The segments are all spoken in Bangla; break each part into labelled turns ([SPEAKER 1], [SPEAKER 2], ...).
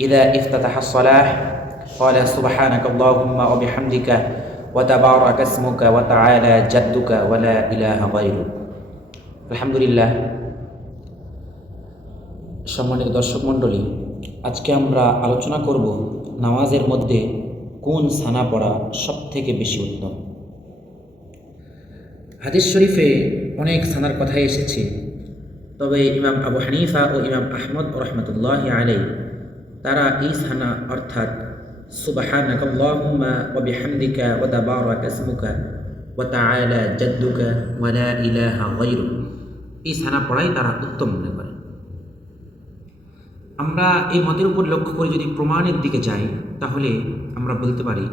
[SPEAKER 1] إذا افتتح الصلاة قال سبحانك اللهم وبحمدك وتبارك اسمك وتعالى جدك ولا إله غيرك الحمد لله সম্মানিত দর্শক মণ্ডলী আজকে আমরা আলোচনা করব নামাজের মধ্যে কোন সানা পড়া সব থেকে বেশি উত্তম হাদিস শরীফে অনেক সানার কথাই এসেছে তবে ইমাম আবু হানিফা ও ইমাম আহমদ রহমতুল্লাহ আলাই তারা এই সানা, অর্থাৎ এই সানা পড়াই তারা উত্তম মনে করে। আমরা এই মতের উপর লক্ষ্য করে যদি প্রমাণের দিকে যাই, তাহলে আমরা বলতে পারি,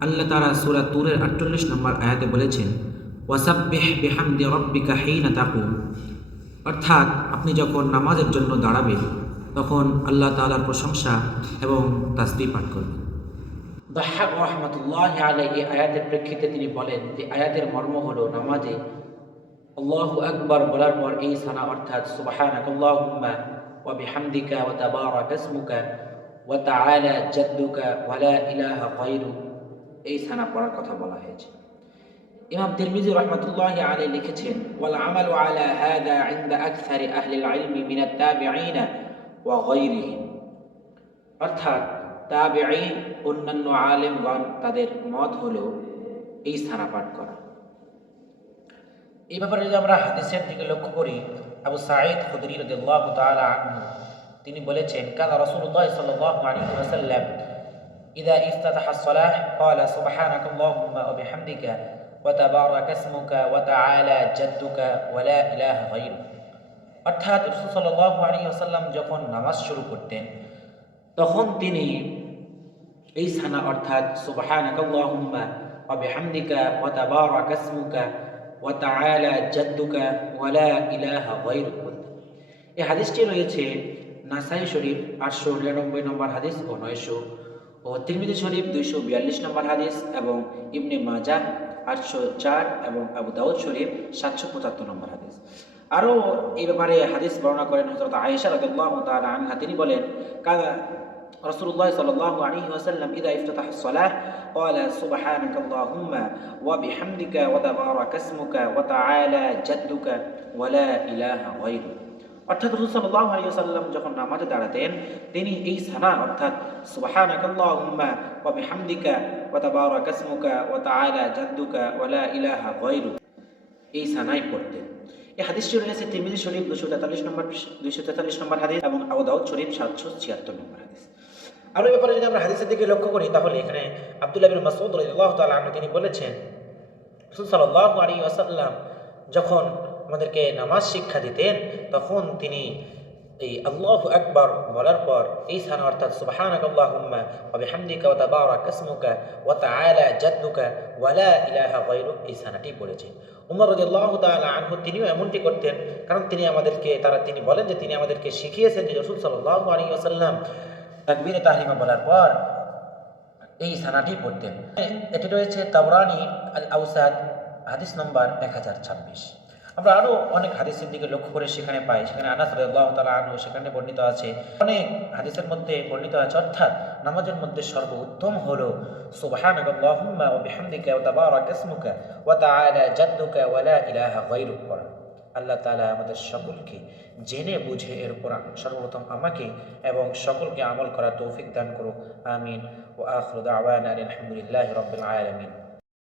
[SPEAKER 1] আল্লাহ তারা সুরা তুরের আটচল্লিশ নম্বর আয়াতে বলেছেন অর্থাৎ আপনি যখন নামাজের জন্য দাঁড়াবেন তখন আল্লাহ তালার প্রশংসা এবং তাসবি পাঠ করবেন। দাহাক রহমতুল্লাহ আলাই এই আয়াতের প্রেক্ষিতে তিনি বলেন যে আয়াতের মর্ম হলো নামাজে আল্লাহু আকবার বলার পর এই সানা অর্থাৎ সুবহানাক আল্লাহুম্মা ওয়া বিহামদিকা ওয়া তাবারাক ইসমুকা ওয়া তাআলা জাদ্দুকা ওয়া লা ইলাহা এই সানা পড়ার কথা বলা হয়েছে। ইমাম তিরমিজি রহমতুল্লাহ আলাই লিখেছেন, ওয়াল আমালু আলা হাদা ইনদা আকসারি আহলিল ইলমি মিন আত-তাবিঈন ওয়া গায়রিহিম অর্থাৎ তাবিঈ অন্যান্য আলেমগণ তাদের মত হলো এই সানা পাঠ করা এই ব্যাপারে যদি আমরা হাদিসের দিকে লক্ষ্য করি আবু সাঈদ খুদরি রাদিয়াল্লাহু তাআলা আনহু তিনি বলেছেন কালা রাসূলুল্লাহ সাল্লাল্লাহু আলাইহি ওয়াসাল্লাম إذا افتتح الصلاة قال سبحانك اللهم وبحمدك وتبارك اسمك وتعالى جدك ولا إله غيرك অর্থাৎ রসুল সাল্লাল্লাহু আলাইহি ওয়াসাল্লাম যখন নামাজ শুরু করতেন, তখন তিনি এই সানা অর্থাৎ সুবহানাকা আল্লাহুম্মা ওয়া বিহামদিকা ওয়া তাবারাকা ইসমুকা ওয়া তাআলা জাদ্দুকা ওয়া লা ইলাহা গায়রুক এই হাদিসটি রয়েছে নাসাই শরীফ আটশো নিরানব্বই নম্বর হাদিস ও নয়শো ও তিরমিজি শরীফ দুইশো বিয়াল্লিশ নম্বর হাদিস এবং ইবনে মাজা আটশো চার এবং আবু দাউদ শরীফ সাতশো পঁচাত্তর নম্বর হাদিস। আরও এই ব্যাপারে হাদিস বর্ণনা করেন হজরত আয়েশা রাদিয়াল্লাহু তাআলা আনহা তিনি বলেন কাদা رسول الله صلى الله عليه وسلم إذا افتتح الصلاة قال سبحانك اللهم وبحمدك وتبارك اسمك وتعالى جدك ولا إله غيرك অর্থাৎ রসুল সাল্লাহ আলী সাল্লাম যখন নামাজে দাঁড়াতেন তিনি এই সানা অর্থাৎ সুবাহানাক আল্লাহুম্মা ওয়া বিহামদিকা ওয়া তাবারাকা ইসমুকা ওয়া তাআলা জাদ্দুকা ওয়া লা ইলাহা গায়রুক এই সানাই পড়তেন এই হাদিসটি রয়েছে তিরমিজি শরীফ দুশো তেতাল্লিশ নম্বর, দুইশো তেতাল্লিশ নম্বর হাদিস এবং আবু দাউদ শরীফ সাতশো ছিয়াত্তর নম্বর হাদিস। আর ওই ব্যাপারে যদি আমরা হাদিসের দিকে লক্ষ্য করি, তাহলে এখানে আবদুল্লাহ বিন রাদিয়াল্লাহু তাআলা আনহু তিনি বলেছেন সাল্লাল্লাহু আলাইহি ওয়াসাল্লাম যখন আমাদেরকে নামাজ শিক্ষা দিতেন, তখন তিনি এই আল্লাহু আকবার বলার পর, এই সানা অর্থাৎ সুবহানাক আল্লাহুম্মা ওয়া বিহামদিকা ওয়া তাবারাক ইসমুকা ওয়া ইলাহা এই সানাটি পড়েছেন উমর রাদিয়াল্লাহু তাআলা আনহু তিনিও এমনটি করতেন, কারণ তিনি আমাদেরকে, তারা তিনি বলেন যে তিনি আমাদেরকে শিখিয়েছেন যে রাসূল সাল্লাল্লাহু আলাইহি ওয়াসাল্লাম বলার পর এই সানাটি পড়তেন। এটি রয়েছে তাবরানি আল আউসাদ হাদিস নম্বর এক হাজার ছাব্বিশ। আমরা আরও অনেক হাদিসের দিকে লক্ষ্য করে সেখানে পাই। সেখানে আনাস তাআলা আনহু সেখানে বর্ণিত আছে। অনেক হাদিসের মধ্যে বর্ণিত আছে, অর্থাৎ নামাজের মধ্যে সর্বোত্তম হলো সুবহানাকা ইলাহা আল্লাহ তাআলা আমাদের সকলকে জেনে বুঝে এর কোরআন সর্বপ্রথম আমাকে এবং সকলকে আমল করার তৌফিক দান করুক। আমিন। ও আখরু দাওয়ানা আলহামদুলিল্লাহি রাব্বিল আলামিন।